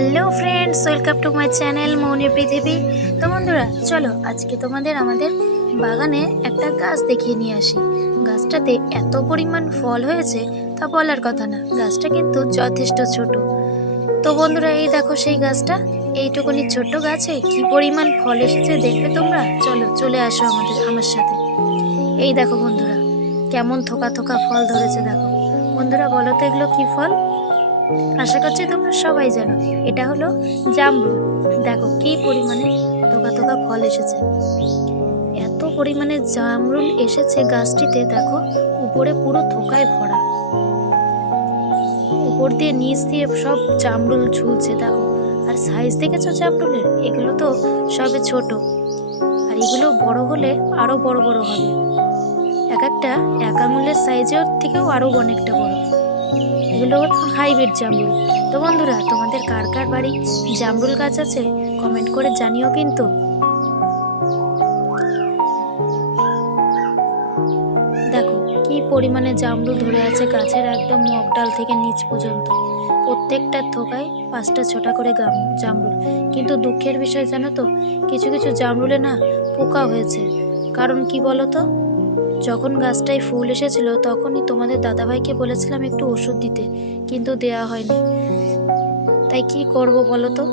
Hello friends, welcome to my channel মৌনের পৃথিবী। তো বন্ধুরা, চলো আজকে তোমাদের আমাদের বাগানে একটা গাছ দেখিয়ে নিয়ে আসি। গাছটাতে এত পরিমাণ ফল হয়েছে তা বলার কথা না। গাছটা কিন্তু যথেষ্ট ছোট। তো বন্ধুরা, এই দেখো সেই গাছটা। এইটুকুনি ছোট্ট গাছে কি পরিমাণ ফল এসেছে দেখবে তোমরা। চলো চলে আসো আমার সাথে। এই দেখো বন্ধুরা, কেমন থোকা থোকা ফল ধরেছে দেখো। বন্ধুরা বলো তো, এগুলো কি ফল? আশা করছি তোমরা সবাই জানো, এটা হলো জামরুল। দেখো কি পরিমাণে থোকা থোকা ফল এসেছে। এত পরিমাণে জামরুল এসেছে গাছটিতে, দেখো উপরে পুরো থোকায় ভরা, উপর দিয়ে নিচ দিয়ে সব জামরুল ঝুলছে দেখো। আর সাইজ দেখেছো জামরুলের? এগুলো তো সবে ছোট, আর এগুলো বড় হলে আরো বড় বড় হবে। এক একটা এক আঙুলের সাইজের থেকেও আরো অনেকটা বড়। এগুলো হলো হাইব্রিড জামরুল। তো বন্ধুরা, তোমাদের কার কার বাড়ি জামরুল গাছ আছে কমেন্ট করে জানিও কিন্তু। দেখো কি পরিমাণে জামরুল ধরে আছে গাছের একদম মগডাল থেকে নিচ পর্যন্ত। প্রত্যেকটা থোকায় 5টা 6টা করে জামরুল। কিন্তু দুঃখের বিষয় জানো তো, কিছু কিছু জামরুলে না পোকা হয়েছে। কারণ কি বলো তো, যখন গাছটায় ফুল এসেছিল তখনই তোমাদের দাদাভাইকে বলেছিলাম একটু ওষুধ দিতে, কিন্তু দেয়া হয়নি। তাই কি করব বলো তো।